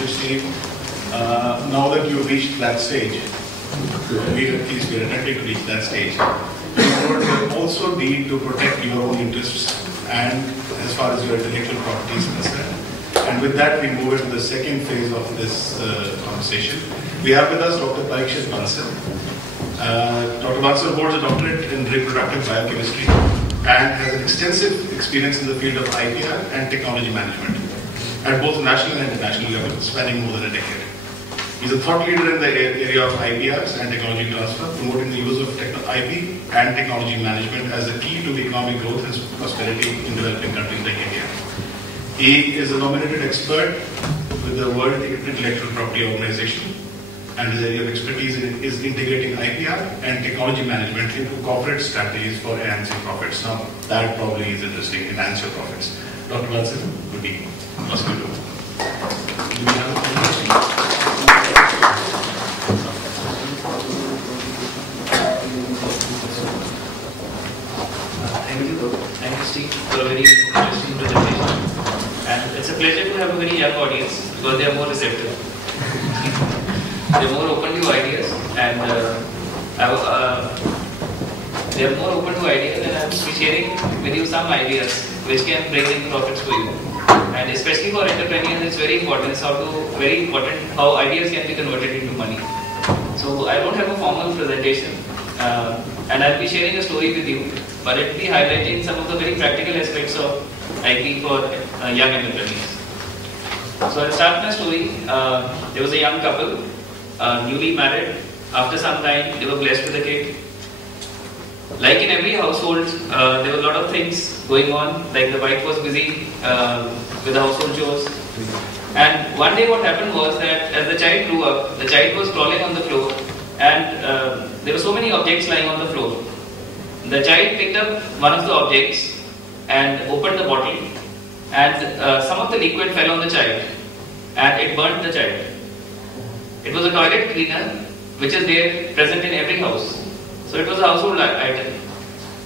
you see, now that you've reached that stage, we at least we're attempting to reach that stage, you would also need to protect your own interests and as far as your intellectual property is concerned. And with that, we move into the second phase of this conversation. We have with us Dr. Parikshit Bansal. Dr. Bansal holds a doctorate in reproductive biochemistry and has an extensive experience in the field of IPR and technology management at both national and international levels, spanning more than a decade. He's a thought leader in the area of IPRs and technology transfer, promoting the use of IP and technology management as a key to economic growth and prosperity in developing countries like India. He is a nominated expert with the World Intellectual Property Organization, and his area of expertise is integrating IPR and technology management into corporate strategies for enhancing profits. Now, that probably is interesting, enhance your profits. Dr. Bansal, good evening. Ask you to. Do we have a conversation? Thank you, Steve, for a very interesting presentation. And it's a pleasure to have a very young audience because they are more receptive. They are more open to ideas, and they are more open to ideas, and I will be sharing with you some ideas which can bring in profits for you. And especially for entrepreneurs, it's very important. It's very important how ideas can be converted into money. So I don't have a formal presentation, and I'll be sharing a story with you, but it will be highlighting some of the very practical aspects of IP for young entrepreneurs. So I'll start my story. There was a young couple, newly married. After some time, they were blessed with a kid. Like in every household, there were a lot of things going on. Like the wife was busy with the household chores. And one day what happened was that as the child grew up, the child was crawling on the floor, and there were so many objects lying on the floor. The child picked up one of the objects and opened the bottle, and some of the liquid fell on the child, and it burnt the child. It was a toilet cleaner which is there present in every house. So it was a household item.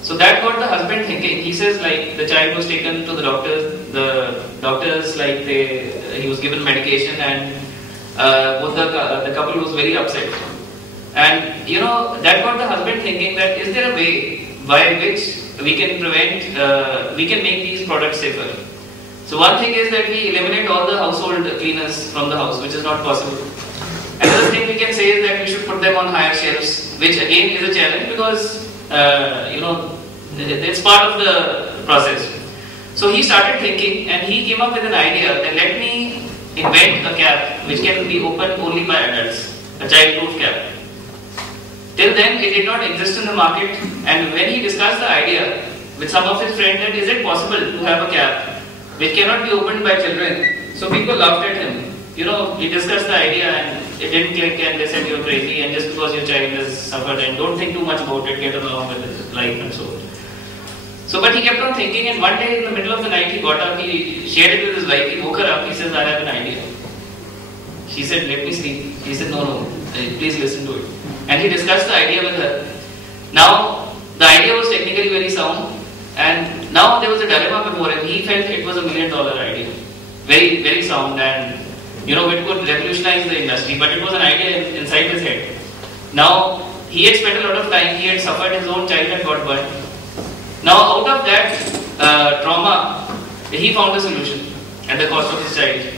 So that got the husband thinking. He says like the child was taken to the doctors. The doctors he was given medication, and both the couple was very upset. And that got the husband thinking that is there a way by which we can make these products safer. So one thing is that we eliminate all the household cleaners from the house, which is not possible. Another thing we can say is that we should put them on higher shelves, which again is a challenge because it's part of the process. So he started thinking, and he came up with an idea that let me invent a cap which can be opened only by adults, a child-proof cap. Till then, it did not exist in the market, and when he discussed the idea with some of his friends that is it possible to have a cap which cannot be opened by children, so people laughed at him. He discussed the idea and it didn't click, and they said you're crazy, and just because your child has suffered and don't think too much about it, get along with his life and so on. So, but he kept on thinking, and one day in the middle of the night he got up, he shared it with his wife, he woke her up, he says, I have an idea. She said, let me sleep. He said, no, please listen to it. And he discussed the idea with her. Now, the idea was technically very sound, and now there was a dilemma before him. He felt it was $1 million idea. Very, very sound, and it could revolutionize the industry, but it was an idea inside his head. Now, he had spent a lot of time, he had suffered, his own child had got burnt. Now, out of that trauma, he found a solution at the cost of his child.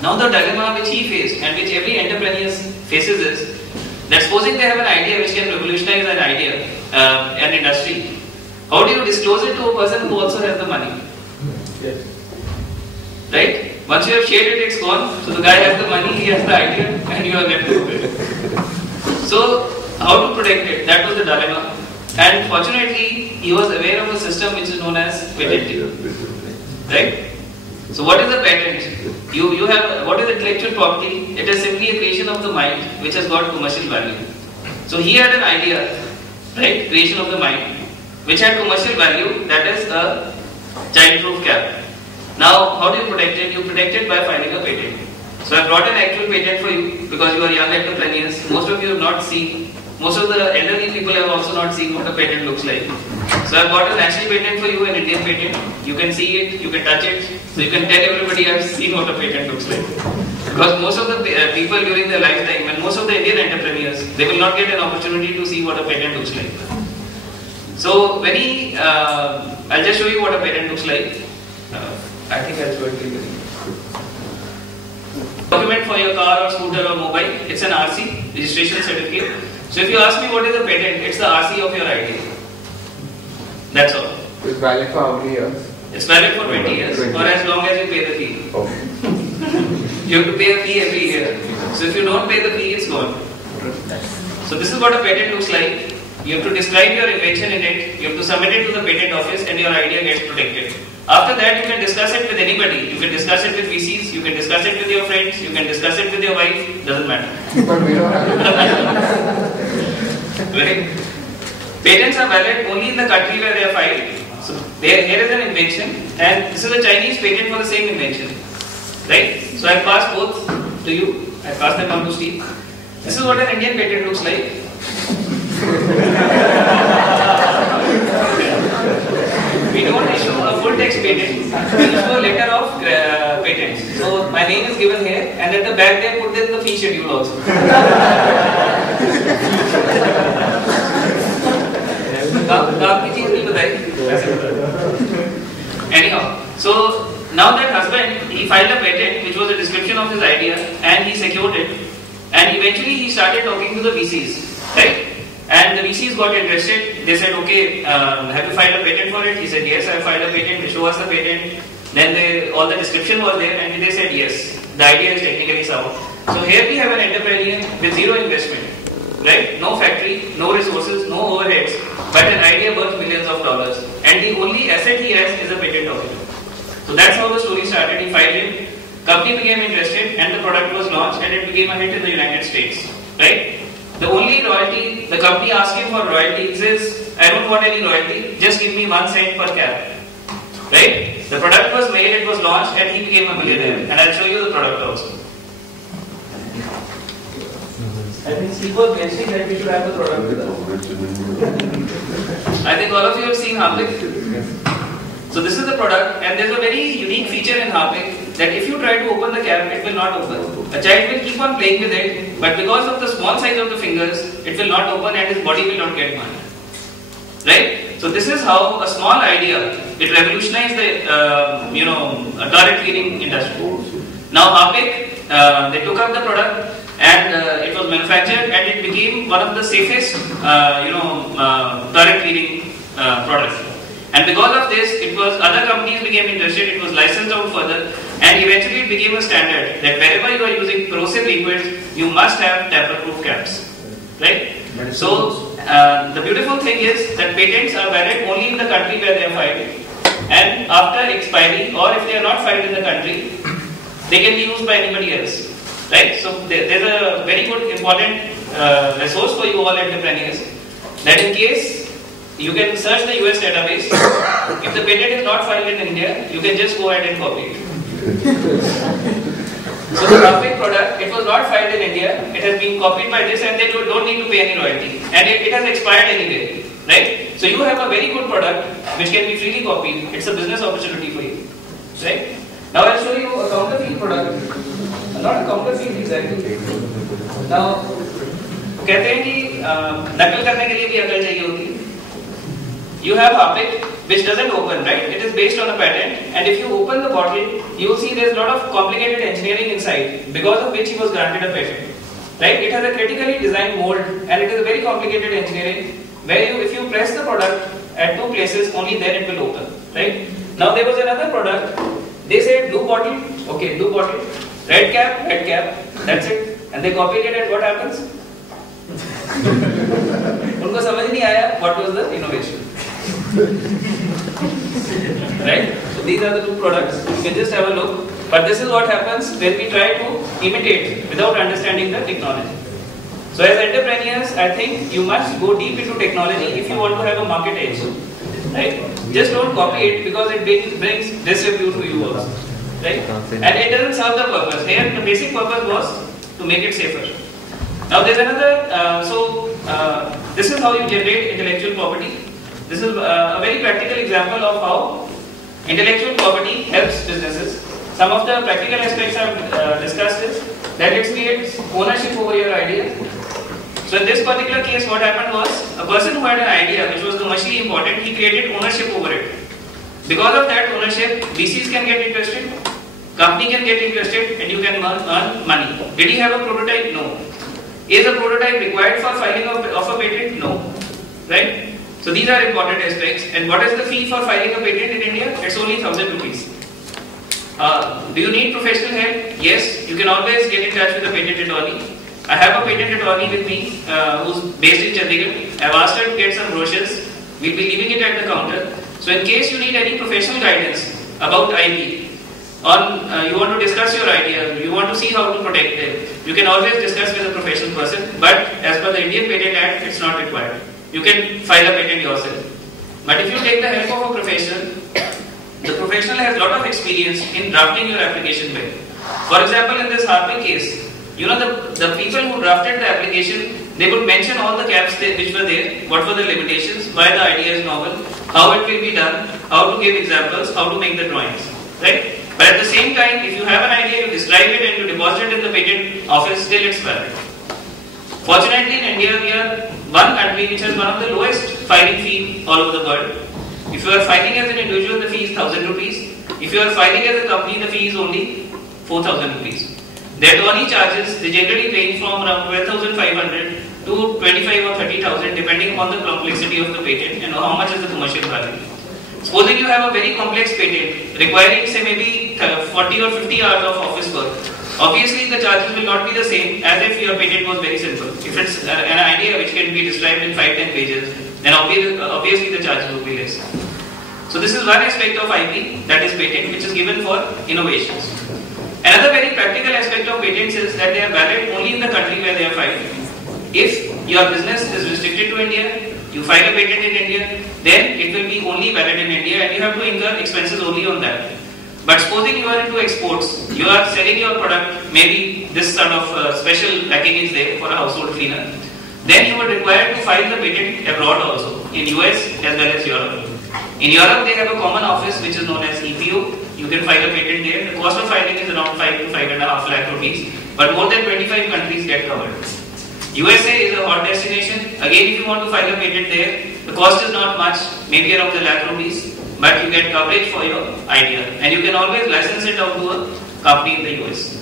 Now, the dilemma which he faced and which every entrepreneur faces is that supposing they have an idea which can revolutionize an industry, how do you disclose it to a person who also has the money? Yes. Right? Once you have shared it, it's gone. So the guy has the money, he has the idea, and you are left with it. So, how to protect it? That was the dilemma. And fortunately, he was aware of a system which is known as patenting. Right? So what is a patent? You have, what is intellectual property? It is simply a creation of the mind which has got commercial value. So he had an idea, right? Creation of the mind, which had commercial value, that is a child-proof cap. Now, how do you protect it? You protect it by filing a patent. So I brought an actual patent for you because you are young entrepreneurs. Most of you have not seen, most of the elderly people have also not seen what a patent looks like. So I brought a national patent for you, an Indian patent. You can see it, you can touch it. So you can tell everybody I've seen what a patent looks like. Because most of the people during their lifetime and most of the Indian entrepreneurs, they will not get an opportunity to see what a patent looks like. So I'll just show you what a patent looks like. I think I'll show it to you. Document for your car or scooter or mobile, it's an RC, registration certificate. So if you ask me what is a patent, it's the RC of your idea. That's all. It's valid for how many years? It's valid for 20 years, 20. or as long as you pay the fee. Okay. You have to pay a fee every year. So if you don't pay the fee, it's gone. So this is what a patent looks like. You have to describe your invention in it, you have to submit it to the patent office, and your idea gets protected. After that, you can discuss it with anybody. You can discuss it with VCs, you can discuss it with your friends, you can discuss it with your wife, doesn't matter. But we don't have Right? Patents are valid only in the country where they are filed. So here is an invention, and this is a Chinese patent for the same invention. Right? So I passed both to you. I passed them on to Steve. This is what an Indian patent looks like. We don't issue a full text patent, we issue a letter of patent. So my name is given here, and at the back they put in the fee schedule also. Anyhow, so now that husband, he filed a patent which was a description of his idea, and he secured it, and eventually he started talking to the VCs, right? And the VCs got interested. They said, okay, have you filed a patent for it? He said, yes, I filed a patent. They show us the patent. Then all the description was there, and they said, yes, the idea is technically sound. So here we have an entrepreneur with zero investment, right? No factory, no resources, no overheads, but an idea worth millions of dollars. And the only asset he has is a patent office. So that's how the story started. He filed it. Company became interested, and the product was launched, and it became a hit in the United States, right? The only royalty, the company asked him for royalties is, I don't want any royalty, just give me 1 cent per cap. Right? The product was made, it was launched, and he became a millionaire. And I'll show you the product also. I think Steve was mentioning that we should have the product with us. I think all of you have seen Harpic. So this is the product, and there's a very unique feature in Harpic that if you try to open the cap, it will not open. A child will keep on playing with it, but because of the small size of the fingers, it will not open and his body will not get burned. Right? So this is how a small idea, it revolutionized the toilet cleaning industry. Now Harpic, they took up the product and it was manufactured and it became one of the safest toilet cleaning products. And because of this, other companies became interested, it was licensed out further, and eventually it became a standard that wherever you are using corrosive liquids, you must have tamper-proof caps. Right? So, the beautiful thing is that patents are valid only in the country where they are filed, and after expiry, or if they are not filed in the country, they can be used by anybody else. Right? So, there's a very good, important resource for you all entrepreneurs, that in case you can search the US database. If the patent is not filed in India, you can just go ahead and copy it. So the Harpic product, it was not filed in India. It has been copied by this, and they don't need to pay any royalty. And it has expired anyway, right? So you have a very good product which can be freely copied. It's a business opportunity for you, right? Now I'll show you a counterfeit product. Not a counterfeit exactly. Now, कहते हैं कि नकल करने के लिए भी अकल चाहिए होती है. You have Harpic, which doesn't open, right? It is based on a patent, and if you open the bottle, you will see there's a lot of complicated engineering inside, because of which he was granted a patent, right? It has a critically designed mold, and it is a very complicated engineering, where if you press the product at 2 places, only then it will open, right? Now there was another product, they said blue bottle, okay, blue bottle, red cap, that's it, and they copied it, and what happens? उनको समझ नहीं आया what was the innovation. Right? So these are the two products. You can just have a look. But this is what happens when we try to imitate without understanding the technology. So as entrepreneurs, I think you must go deep into technology if you want to have a market edge. Right? Just don't copy it because it brings disrepute to you also. Right? And it doesn't serve the purpose. Here the basic purpose was to make it safer. Now there's another, this is how you generate intellectual property. This is a very practical example of how Intellectual property helps businesses. Some of the practical aspects I've discussed is that it creates ownership over your idea. So in this particular case, what happened was a person who had an idea which was commercially important, he created ownership over it. Because of that ownership, VCs can get interested, company can get interested, and you can earn money. Did he have a prototype? No. Is a prototype required for filing of a patent? No. Right? So these are important aspects. And what is the fee for filing a patent in India? It's only 1,000 rupees. Do you need professional help? Yes. You can always get in touch with a patent attorney. I have a patent attorney with me who's based in Chandigarh. I've asked her to get some brochures. We'll be leaving it at the counter. So in case you need any professional guidance about IP, you want to discuss your idea, you want to see how to protect it, you can always discuss with a professional person. But as per the Indian Patent Act, it's not required. You can file a patent yourself. But if you take the help of a professional, the professional has a lot of experience in drafting your application well. For example, in this Harpic case, you know, the people who drafted the application, they would mention all the gaps which were there, what were the limitations, why the idea is novel, how it will be done, how to give examples, how to make the drawings, right? But at the same time, if you have an idea, you describe it and you deposit it in the patent office, still it's valid. Fortunately, in India, we are one country which has one of the lowest filing fee all over the world. If you are filing as an individual, the fee is 1,000 rupees. If you are filing as a company, the fee is only 4,000 rupees. The attorney charges, they generally range from around 12,500 to 25 or 30,000 depending on the complexity of the patent and how much is the commercial value. Supposing you have a very complex patent requiring say maybe 40 or 50 hours of office work, obviously the charges will not be the same as if your patent was very simple. If it's an idea which can be described in 5-10 pages, then obviously the charges will be less. So this is one aspect of IP, that is patent, which is given for innovations. Another very practical aspect of patents is that they are valid only in the country where they are filed. If your business is restricted to India, you file a patent in India, then it will be only valid in India and you have to incur expenses only on that. But supposing you are into exports, you are selling your product, maybe this sort of special packing is there for a household cleaner, then you are required to file the patent abroad also, in US as well as Europe. In Europe, they have a common office which is known as EPO. You can file a patent there. The cost of filing is around 5 to 5.5 lakh rupees, but more than 25 countries get covered. USA is a hot destination. Again, if you want to file a patent there, the cost is not much, maybe around the lakh rupees, but you get coverage for your idea, and you can always license it out to a company in the US.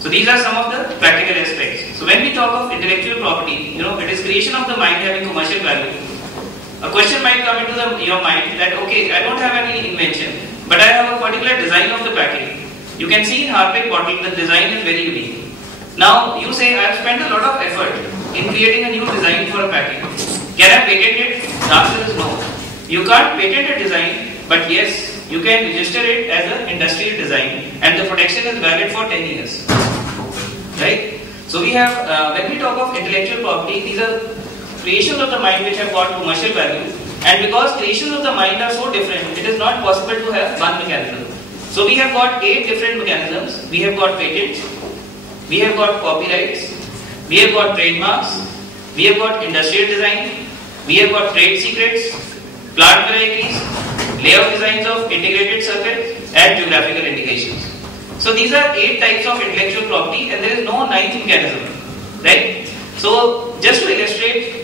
So these are some of the practical aspects. So when we talk of intellectual property, it is creation of the mind having commercial value. A question might come into your mind that, okay, I don't have any invention, but I have a particular design of the packaging. You can see in Harpic bottle, the design is very unique. Now, you say, I have spent a lot of effort in creating a new design for a packaging. Can I patent it? The answer is no. You can't patent a design, but yes, you can register it as an industrial design and the protection is valid for 10 years. Right? So we have, when we talk of intellectual property, these are creations of the mind which have got commercial value, and because creations of the mind are so different, it is not possible to have one mechanism. So we have got 8 different mechanisms. We have got patents, we have got copyrights, we have got trademarks, we have got industrial design, we have got trade secrets, plant varieties, layout designs of integrated circuits, and geographical indications. So these are 8 types of intellectual property, and there is no 9th mechanism, right? So just to illustrate,